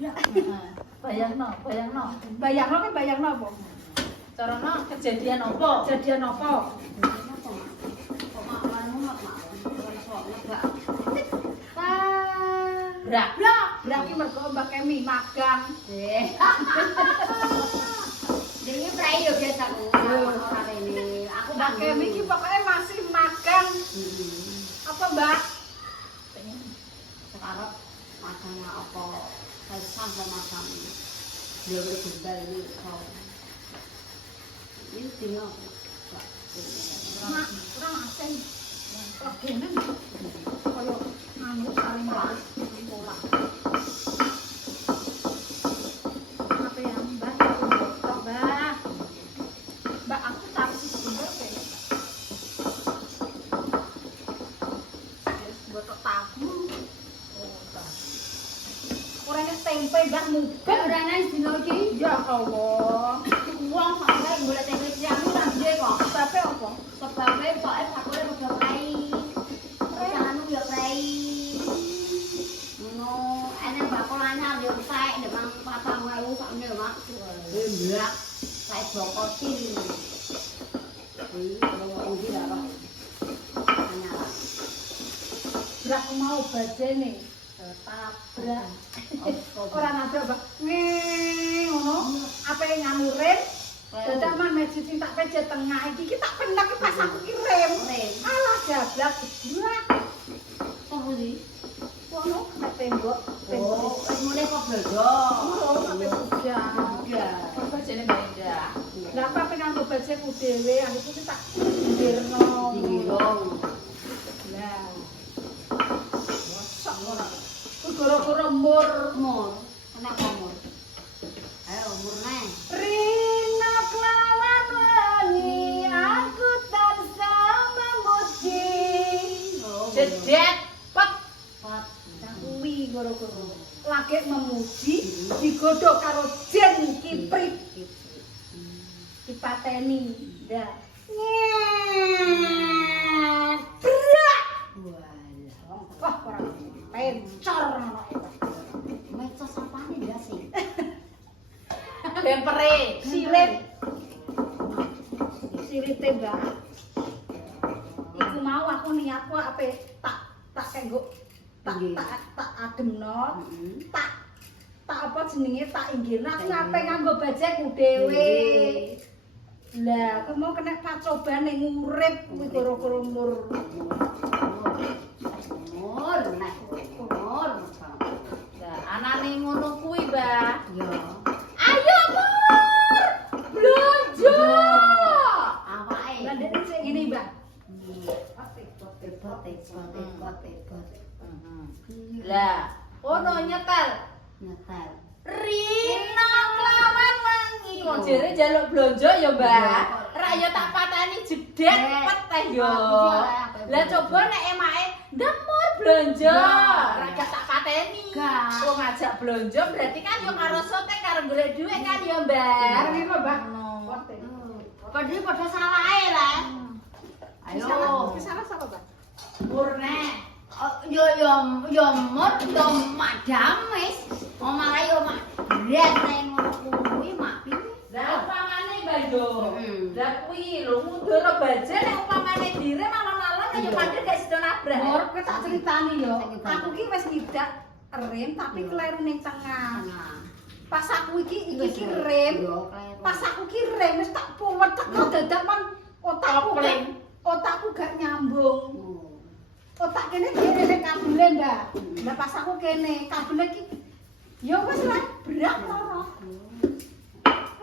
Bayangno. Bayangno kan bayangno apa? Carane kejadian apa? Kejadian apa? Kok makanmu mak. Brak. Berarti mergo Mbak Kemi magang. Jadi prai yo biasa aku. Ora rene. Aku Mbak Kemi iki pokoknya masih magang. Apa Mbak? Sekarang makanya apa sampai makan dia berjumpa ini kau ini tinggal Kurang asen. Legene. Kaya anu saling balik pola. Apa ya Mbak? Mbak. Mbak aku taksi sebentar kayak. Buat tamu. Orangnya tempe Mbak mungkin. ora nang dino iki Ya Allah. wong sampe golek teknik siang ora duwe kok Tapi apa? sebabe pokoke bakule padha prai anu yo prai ngono ana bakul anyar yo tek demang 4.000 sakmene Mak mbak sae bokotin kalau undi apa anyar Berak mau badene. Tabrak. Orang ada Mbak. Ngono. Apa yang ngamurin? Dadak man meji sing tak pejet tengah iki tak penak pas aku ki rem. Alah gablak brak. Sopo iki? Ngono nek tembok. Oh, mulai kok beda. Oh, sampe hujan. Ya. Apa jenenge Mbak Indah? Lah apa pengen nggo bajeku dhewe, aku ki tak ndirno. Digirong. Lah. Mosok ora. Gara-gara mur. Umur. Kenapa umur? Ayo umur neh. Rina kelawan wangi aku tansah memuji. Jedet. Pet. Pat. Kuwi gara-gara lagi memuji digodhog karo Jen Kiprit dipateni. Ndah. Brak. Walah. Wah, ora pencor ngono iki. Mecos apane ndak sih? Bempere. Sirit. Sirite, Mbak. Iku mau aku niatku ape tak kengguk tak ademno. Tak apa jenenge tak inggirno aku ngape nganggo bajeku dhewe. Lah, aku mau kena pacoban ning urip kuwi gara-gara umur. Umur neh. Umur. Lah anane ngono kuwi, Mbak. Ya. Ayo, Mur. Blonjo. Awake. Lah ndek sing ngene, Mbak. Lah, ono nyetel. Nyetel. Rina kelawan wangi. Wong jere njaluk blonjo ya, Mbak. Ra ya tak pateni jedet peteh yo. Lah coba nek emake ndemur blonjo. Ra tak pateni. Wong ngajak blonjo berarti kan yo karo sote karo golek dhuwit kan ya, Mbak. Arep iki, Mbak. Padha salahe lah. Ayo. Salah sapa, Mbak? Murne. Yo mur yo madam wis. Omah yo mak. Lihat nang ngono kuwi mak piye? Lah upamane Mbak Yo. Lah kuwi lho mundur baje nek upamane dire malon-malon ya padhe gak sida nabrak. Mur, kowe tak critani yo. Aku ki wis ngidak rem tapi kleru ning tengah. Pas aku iki rem. Pas aku ki rem wis tak puwetek dadak man otakku gak nyambung. Otak kene dhewe kabele ndak. Lah pas aku kene kabele ki ya wis lah berak loro.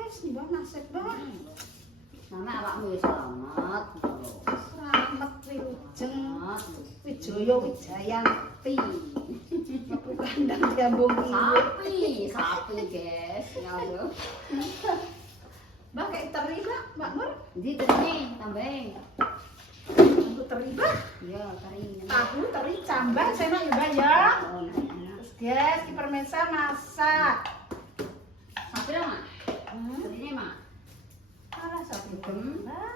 Wis mbah nasib mbah. Mama awakmu wis selamat. Slamet wilujeng. Wijaya Wijayanti. Metu kandang diambung iki. Sapi guys. Ya yo. Mbak kayak terima, Mbak Mur. Ndi terine tambah. Untuk terima. Ya, tari. Tahu teri cambah enak ya, Mbak ya. Terus guys, di permesa masak. Sapi dong, Mak. Terine, Mak. Alah sapi Hmm. Mbak.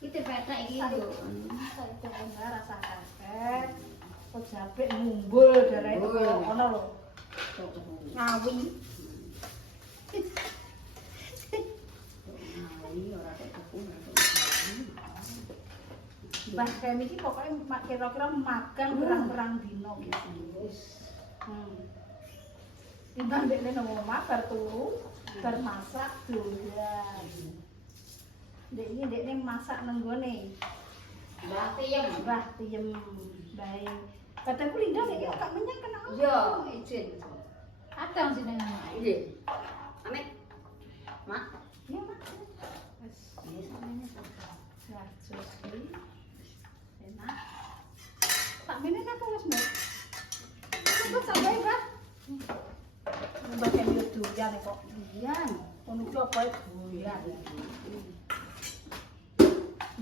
Iki petek iki Sapi lho. itu Mbak rasa kaget. Kok jabe ngumbul darah itu Ngumbul. ono lho. Ngawi. Mbah Kem iki pokoke kira-kira magang berang-berang dino gitu. Timbang ndekne nang omah bar turu, bar masak dolan. Ndekne masak nang gone. Mbah Tiem. Baik. Badanku Linda iki kok menyang kena apa? Yo, izin. Adang jenengan. Nggih. Amit. Mak. Iya, Mak. Wes, Ini sampeyan jajos iki. Enak. Tak menen apa wis, Mbak? Coba sampai, Mbak. Mbak Kem yo doyan kok. Iyan. Ngono ki apa doyan.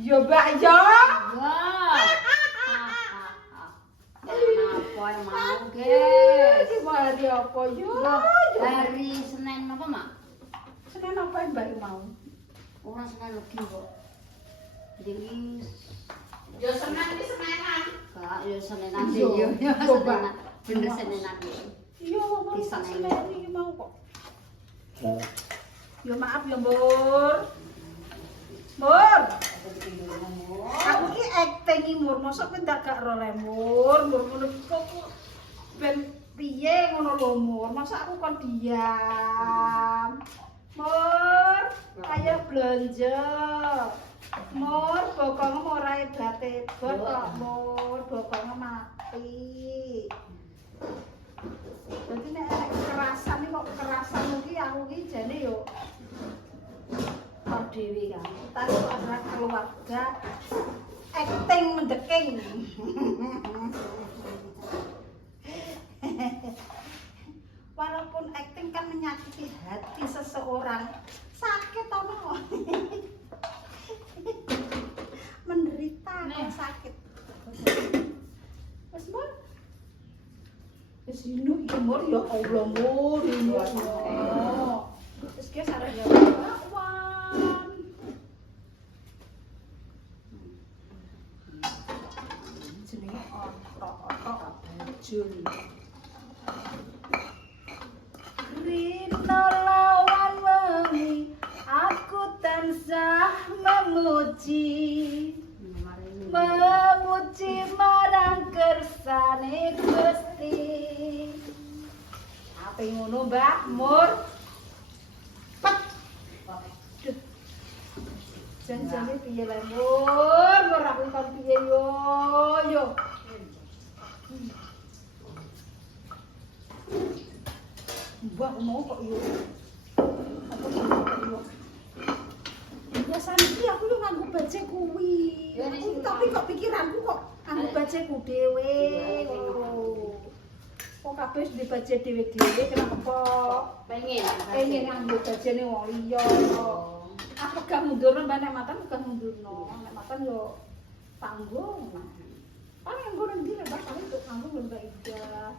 Yo, Mbak, yo. Wah. Apa yang mau, guys? Iki mau hari apa yo? Hari Senin apa, Mak? Senin apa yang baru mau? Ora Senin legi kok. Jadi Yo Senin iki Senenan. Kak, yo Senin aja Yo, yo. Yo coba. Senin. Bener Senin aja. Iya, mau Bisa tak Senin. Senin iki mau kok. Yo maaf ya, Mur. Mur, aku ki acting iki Mur, mosok kowe ndak gak ro le Mur ngono iki kok ben piye ngono lho Mur, masa aku kon diam. Mur, ayo belanja. Mur, bokongmu ora hebat-hebat kok Mur, bokongmu mati. Jadi nek kekerasan iki kok kekerasan iki aku iki jane yo kok dhewe kan. Kita itu adalah keluarga acting mendeking. Walaupun acting kan menyakiti hati seseorang, sakit apa? Menderita kalau sakit. Wes Mur. Wes inu iki Mur ya Allah Mur inu. Wes ki sareng ya. Wan. Jenenge otok-otok bajul. Rino lawan wengi aku tansah memuji marang kersane Gusti. Ape ngono Mbak Mur? Pet. Duh. Janjane piye le Mur? Mur aku kon piye yo. Mbak mau kok yo. Aku kok yo. Biasane iki aku yo nganggo baje kuwi. Tapi kok pikiranku kok nganggo bajeku dhewe. Kok kabeh di baje dhewe-dhewe kenapa? Pengen nganggo bajene wong liya. Aku gak mundurno mbak nek matan gak mundurno. Nek matan yo tanggung. Paling nganggo nang ndi mbak paling untuk nganggo Mbak Ida.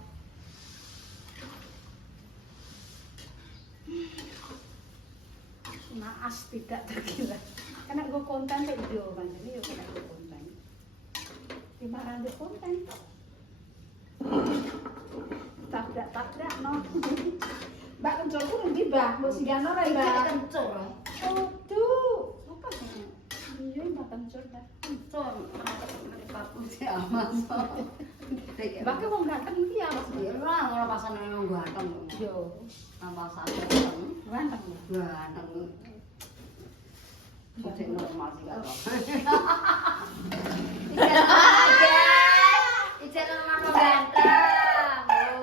Naas tidak terkira. Kena gue konten deh video kan, ini yuk kena gue konten. Dimarahin deh konten. Tabrak no. Mbak kencolku nanti mbak, mau sigano lah mbak. Kencur. Oh tuh, apa sih? Iya mbak kencur mbak. Kencur. Aku sih aman. Mbak ke mau ganteng ini ya mas? Iya lah, kalau pasan yang ganteng. Yo, Pasan ganteng. ganteng. Ganteng. Sudah normal sih kalau. Ijen normal kok ganteng.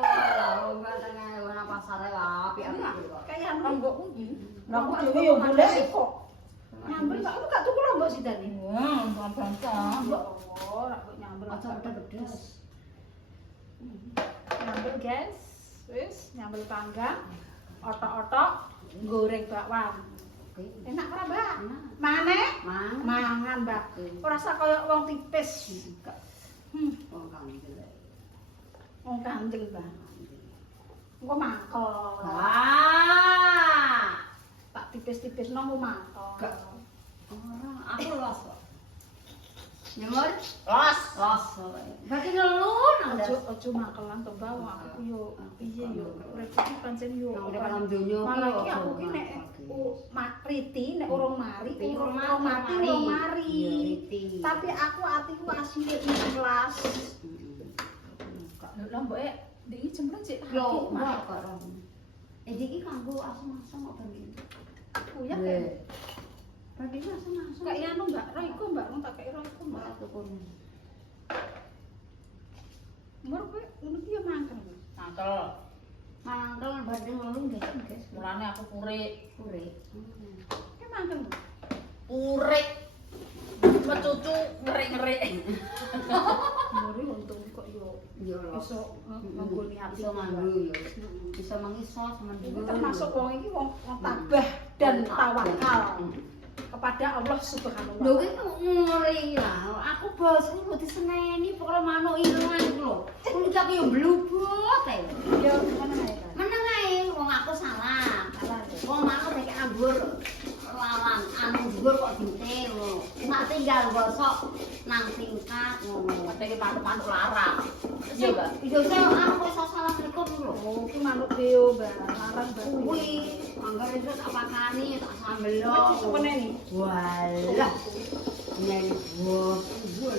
Oh, ganteng ae ora pasare apik apik. Kayak lombokku iki. Lah aku dhewe yo golek kok. Nyambel kok aku gak tuku lombok sidane. Wah, bantah. Oh, ora kok nyambel Aja pedes. Nyambel guys. Wis nyambel panggang. Otok-otok goreng bakwan. Enak ora, Mbak? Maneh? Mangan, Mbak. Ora sak kaya wong tipis. Wong kanjeng, Mbak. Engko mangkel. Tak tipis-tipis nang mangkel. Ora, aku luas kok. Nyemur. Los. Los. Berarti ngelun. Ojo makelan to Mbak, aku yo piye yo urip iki pancen yo. Nang urip alam donya ki Malah iki aku ki nek riti nek urung mari, urung mati urung mari. Tapi aku atiku asine ikhlas. Lha mbok iki jemret sik. Yo, mbak karo. Iki kanggo asem-asem kok ben iki. Aku ya kan. Berarti asem-asem. Kayak anu Mbak, ro iku Mbak, tak kaya ro iku Mbak. Mur kowe ngono ki ya mangkel. Mangkel. Mangkel berarti ngelun guys. Mulane aku purik. Purik. Ki mangkel. Purik. Mecucu ngerik-ngerik. Muri untung kok yo iso nggoni ati Iso nganggo yo. Bisa mengisor Ini termasuk wong iki wong tabah dan tawakal kepada Allah Subhanahu wa Lho taala. iki nguri lah. Aku bosku kok diseneni pokoke manuk ilangan iku lho. Kuwi tapi yo blubut ae. Ya ngono ae. Meneng ae wong aku salah. Wong manuk nek ambur lawan anu dhuwur kok dintil lho. Nek tinggal gosok nang tingkat ngono. Iki manuk-manuk larang. Iya, Mbak. Yo aku wis assalamualaikum lho. Oh, ki manuk beo, Mbak. Larang Mbak. Kuwi anggar itu tak pakani tak sambelo. Iki seweneni. Walah. Nyen bos lho.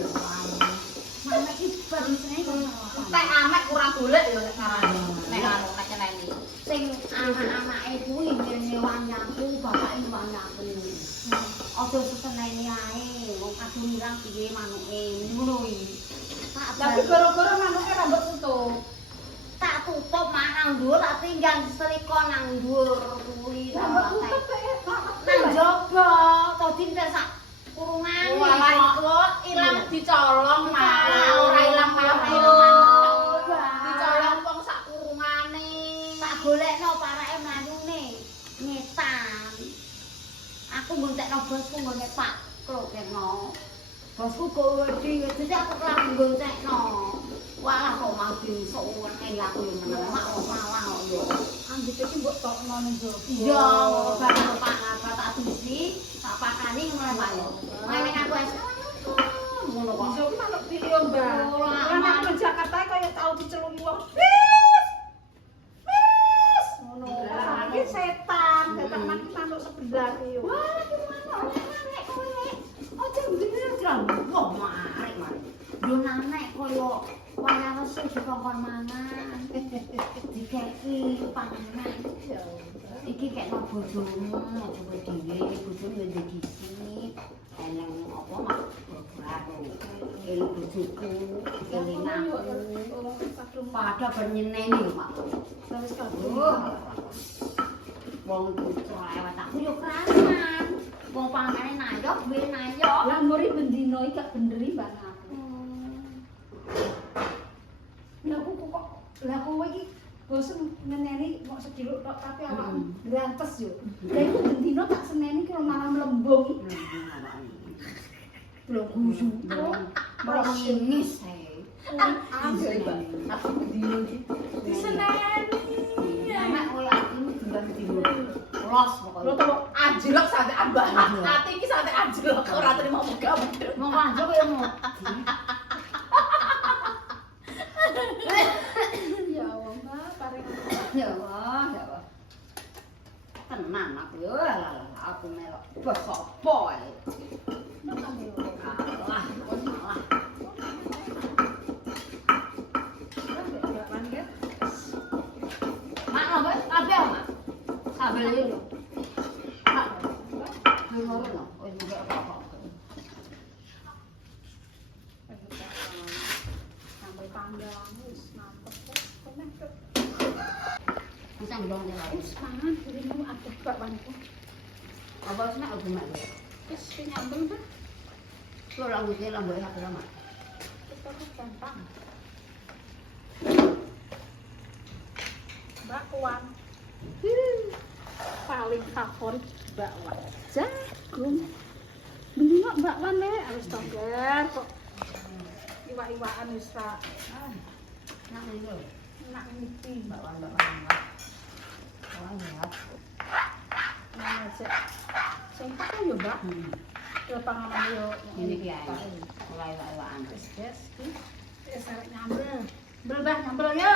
Mana iki barisane Entek amek kurang golek ya nek ngarani. Nek anu nek nyeneni. sing anak-anake kuwi nyewani aku, bapake nyewani aku. Aja seseneni ae, wong kadung mirang piye manuke ngono iki. Tapi gara-gara manuke ra mbok tutup. Tak tutup manang dhuwur, tak tinggal setrika nang dhuwur kuwi. Lah mbok tutup kaya Nang jaba, tadi entek sak kurungane. Walah ilang dicolong malah ora ilang manuk. Dicolong wong sak kurungane. Tak golekno parake mlanyune. Ngetan. Aku ngontekno bosku nggone Pak Klokeno. Bosku kok wedi, dadi aku kelar ngontekno. Walah kok mau disuwun aku yo meneng mak malah yo. anggit iki mbok tokno ning jaba. Iya, barang pangabat tak tusi, tak pakani ngono Pak yo. Nek aku wis ngono kok. Iso ki manuk beo, Mbak. Oh, Kan aku nang Jakarta kaya tau dicelungi wong. Wis! Ngono. Iki setan, setan mati manuk sebelah iki. Wah, iki manuk nek kowe. Ojo bener jram. Wah, marik. Yo nanek koyo wayah resik dikongkon mangan. Dikeki panganan. Iki kekno bojomu, aja kowe dhewe, bojomu yo ndek isi. Eneng apa mak baru. Eling bojoku, eling aku. Pada penyeneni lho, Mak. Terus Wong cerewet aku yo kerasan. Wong pangane nayok, duwe nayok. lah muri bendino iki gak bener iki Mbak aku. Lah kowe iki bosen ngeneni kok sediluk tok tapi awakmu grantes yo. Lah iku bendino tak seneni ki malam lembung. Lho guyu. Malah nangis ae. Aku bendino iki diseneni. Nek koyo aku tinggal tidur. Los Lho pokoke. to anjlok sampe ambah. Ati iki sampe anjlok ora terima muga. Mau lanjut koyo mau. Ya Allah, Mbak, paring Ya Allah. Tenan aku yo aku melok bos apa ae. Alah, salah. Mak apa? Kabeh, Mak. Kabeh yo. Mak. Ngono lho, wis mbok apa-apa. sampai tanggal wis nampek kok nek Bisa ndong ya. wis mangan dirimu aduh Mbak wanku. Apa wis nek udah mak. Wis nyambung Mbak. Lo lagu dia lagu ya apa Mak. Itu gampang. Bakwan. Paling favorit bakwan. Jagung. Beli kok bakwan le, harus toger kok. Iwak-iwakan wis ra. Nak ini lho. Enak niki Bakwan. Oh ya. Nah, sing tak yo Mbak. Yo panganan yo. Ini ki ae. Ora iwak-iwakan. Wis guys, wis arek nyambel. Nyambel Mbah, nyambel yo.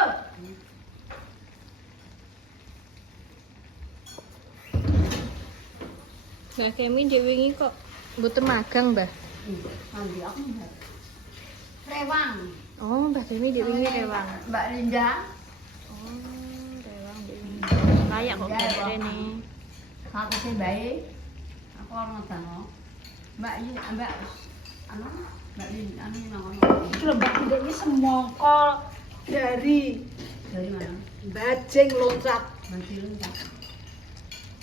Mbak Kemi dek wingi kok mboten magang, Mbah. Mandi aku Mbak. Rewang. Oh, Mbak Kemi dek wingi rewang. Mbak Linda. Oh, rewang dek wingi. Kayak kok Iya, kere Rewang. nih. Aku sih baik. Aku orang ngono. Mbak Yin, Mbak anu, Mbak Yin anu nang Iki lho Mbak Ndek iki semongko dari dari mana? bajing loncat. Mandi Linda.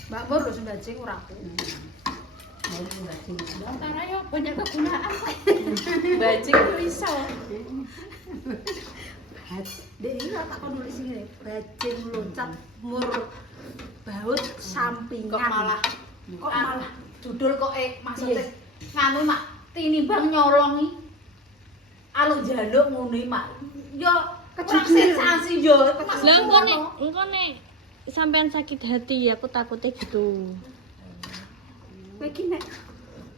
Mbak Mur lho sing bajing ora aku. Mau Mbak Yin. Karena ya banyak kegunaan. Bajing itu iso. Dek iki tak kon nulis iki bajing loncat mur baut sampingan. Kok malah judul kok maksudnya nganu mak tinimbang nyolongi alun jaluk ngono iki, mak. Yo kurang sensasi yo. Lah engko nek sampean sakit hati aku takutnya gitu. Kowe iki nek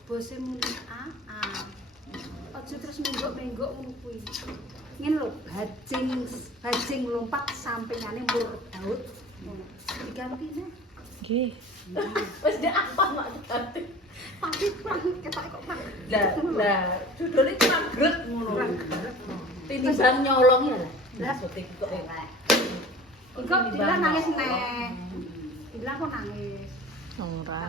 bose muni aja terus menggok-menggok ngono kuwi. Ngene lho, bajing lompat sampingane mur baut. Ngono. Digantine. Nggih. Wis dek apa mak tadi. Tapi kurang ketok kok Pak. Lah judulnya kurang gret ngono. Tinimbang nyolong ya lah. Maksudnya kok Engko Dila nangis neh. Dila kok nangis. Ora.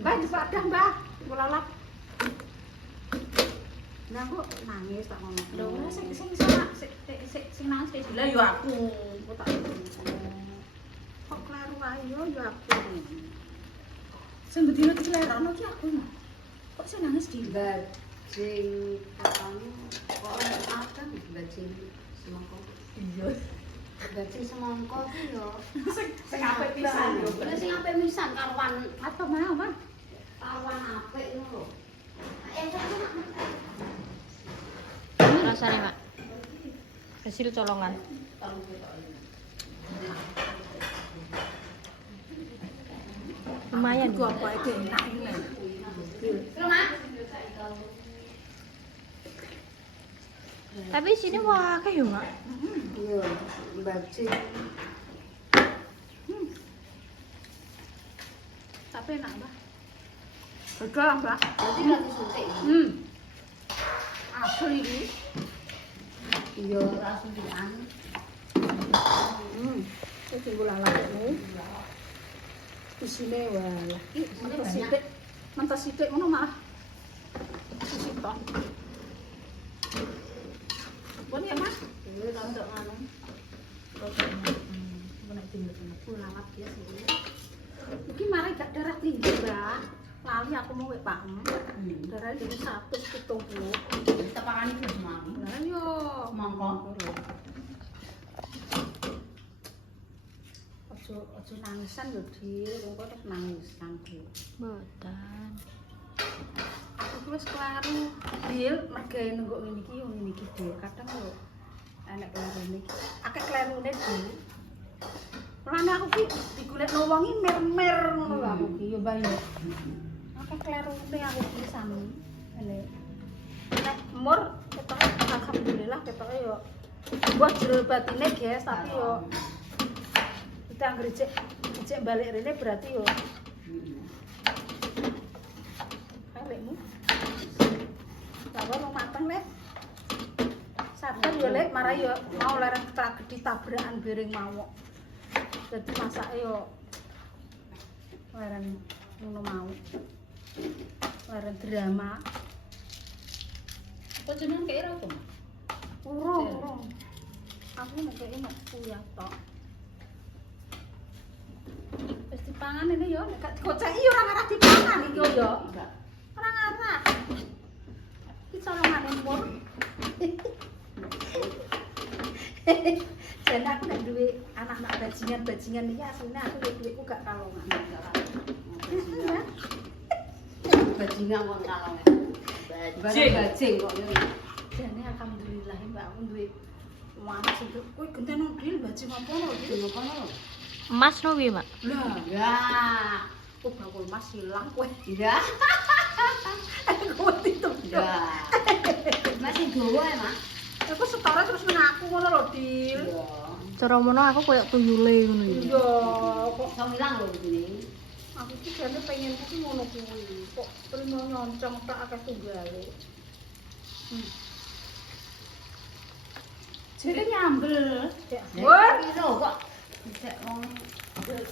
Mbah dipadah Mbah, kulalap. Lah kok nangis tak ngono. lho sing nangis wis lah yo aku. Kok tak kok kleru wae yo aku. Sing bedino dicelerono ki aku mah. Kok sing nangis di Bajing katanya kok ada bajing semangka. iya. Bajing semangka ki yo. Sing apik pisan yo. Lah sing apik pisan karuan Apa mau, Mas? karuan apik ngono lho. Rasane, Mak. Hasil colongan. Lumayan. Iku apa iki enak iki. Tapi sini wah akeh yo, Mak. Iya, bajing. Tapi enak, Mbak. Beda, Mbak. Berarti lagi suntik. Asli iki. Iya, ora suntikan. Iki tinggal lalakmu. Isine walah. Iki mentas sithik ngono malah. Sithik tok. Bon ya, Mas? Iya, rodok anu. Nek tinggal kulalap ya sih. Iki mari gak darah tinggi, Mbak. Lali aku mau wek Pak. Darah tinggi 170. Tepakane terus mau. Nah yo. Mongko. Ojo nangisan yo, Dil. Engko terus nangisan, Dil. Boten. Aku ki wis kleru. Dil, mergawe nunggu ngene iki yo ngene iki, Dil. Kadang yo enek klerune iki. Akeh klerune, Dil. Mulane aku ki digolekno wong iki mer-mer ngono lho aku ki yo, Mbak yo. Akeh klerune aku ki sami. Ngene. Nek mur ketoke alhamdulillah ketoke yo buat jero batine, guys, tapi yo kita anggere cek balik rene berarti yo balikmu. Lawan mau mateng, Lek. Sabar yo, Lek, marai yo mau lereng tragedi tabrakan bereng mau. Jadi masake yo lereng ngono mau. Lereng drama. Kok jeneng kira apa? Urung. Aku nek enak kuyah tok. Wis dipangan ini yo, nek gak digoceki ora ngarah dipangan iki yo. Ora ngarah. Iki colongane mur. Jan aku nek duwe anak-anak bajingan iki asline aku duweku gak kalongan. Bajingan kon kalonge. Bajing kok yo. Jane alhamdulillah Mbak aku duwe anak sing kowe genteno Dil bajing apa lho Dil apa lho. Emas no wi, Mak. Lah, Ya. kok bakul Mas hilang kowe. Ya. Aku tutup. Ya. Masih dawa ya, Mak. Aku setara terus mengaku ngono lho, Dil. Iya. Cara mono aku koyo tuyule ngono iki. Iya, kok Iso ngilang lho begini. aku ki jane pengen iki ngono kuwi. Kok terima nyoncong tak akeh tunggale. Jadi nyambel. Wah, itu kok bisa wong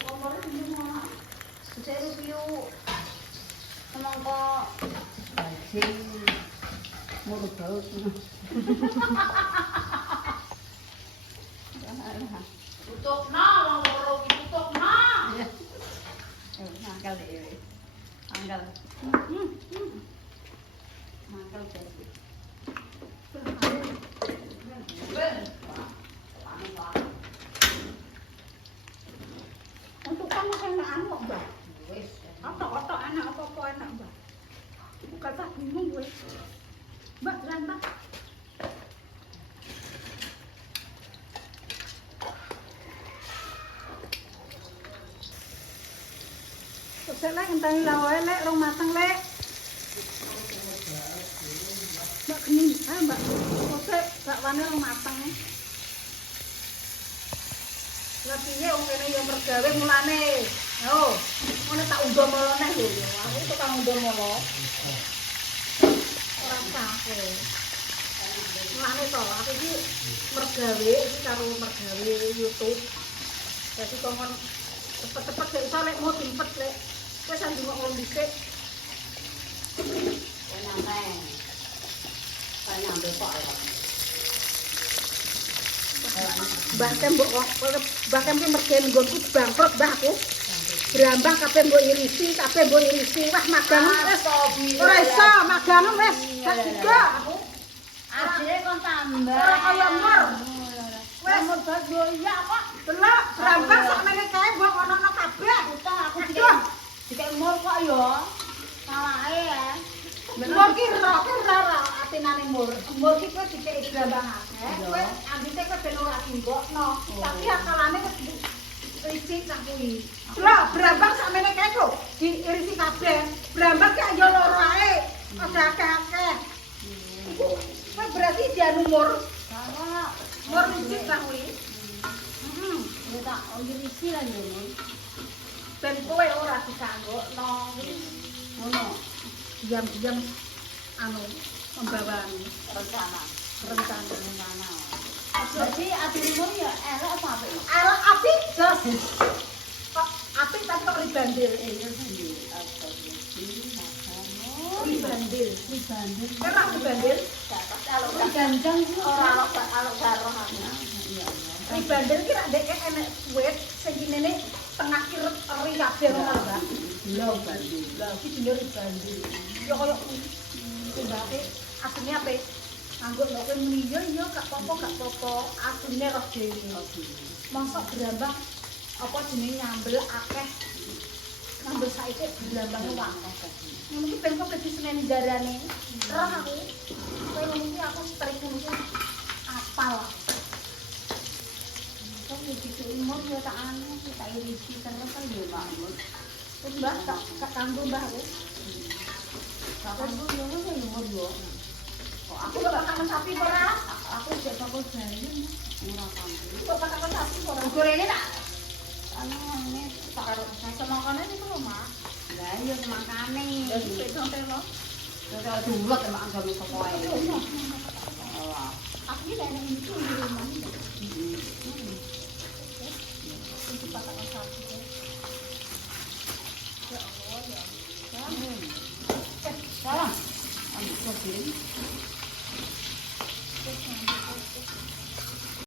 nomor ini mah. Bisa review semangka bajing murut baut. Tutup na, wong loro iki tutup na. Mangkal dhewe. Mangkal. Mangkal dhewe. Untuk kamu enak anu, Mbak. Otok-otok anak apa-apa enak, Mbak. Aku kata bingung gue. Mbak, Mbak. Sek lek ngenteni lawae lek rong mateng lek. Mbak geni, Mbak. Kok bakwane rong mateng. Lah piye wong kene yo mergawe mulane. Yo, ngono tak undho molo neh lho. Aku tukang undho molo. Ora sah. Mulane to, aku iki mergawe iki karo mergawe YouTube. Dadi kongkon cepet-cepet gak iso lek mau dimpet lek. Wis andung ngomong dhisik. Nyantai. Saya ambil kok ya. Mbah tembok kok, mbah kan mergen nggonku bangkrut mbah aku. Brambah kabeh mbok irisi, Wah, magang wis. Ora iso, magang wis. Gak juga aku. Adine kon tambah. Ora kaya mur. Wes mur bas yo iya kok. Delok, brambah sakmene kae mbok ono kabeh. Aku Aduh. dikek mur kok yo. Salahe ya. Mur ki ora atinane mur. Mur ki kowe dikeki brambah akeh. Kowe ambite kowe ben ora dimbokno. Tapi akalane wis isi sak kuwi. Lho, brambang sakmene kae kok diirisi kabeh. Brambang ki ayo loro ae. Aja akeh-akeh. Kowe berarti dianu mur. Salah. Mur licik lah kuwi. Ya tak ngirisi lah yo. Ben kowe ora disanggokno. Ngono. Diam-diam anu membawani Rencana. rencana. Jadi adikmu ya elok apa apik? Elok apik jos. Kok apik tapi kok ribandil. Iya sendiri. Ribandil. Dibanding. Ora ribandil. Ganjang sih. Ora alok garong. Iya. Ribandil ki rak ndek enek suwit sing kinene tengah ki eri kabeh ngono lho, Mbak. Lho banding. Lah iki jenenge ribandil. Ya koyo timbake asline ape? Anggo nek kowe muni yo gak apa-apa. Asline roh dhewe. Mosok berambang apa jenenge nyambel akeh. Nyambel saiki berambange akeh. Ngono ki ben kok dadi seneni darane. Roh aku. Kowe ngono ki aku strik ngono ki apal. Kok begitu umur ya tak anu kita irisi terus kan ya Pak Mur. Terus Mbak tak kanggo Mbah aku. Kapan tuh yo kan umur yo. Kok Aku kok kangen sapi ora? aku jek bakal jalan ora sampe. Kok kangen sapi ora? Ukur ini tak anu ini tak Karo rasa makanan itu lho, Mak. lah iya makane. Ya wis telo. Terus kalau dulek emang agak bisa kowe. Aku iki nek ini tuh di rumah iki. Itu pakai sapi. Ya Allah ya. Salah. Ambil kok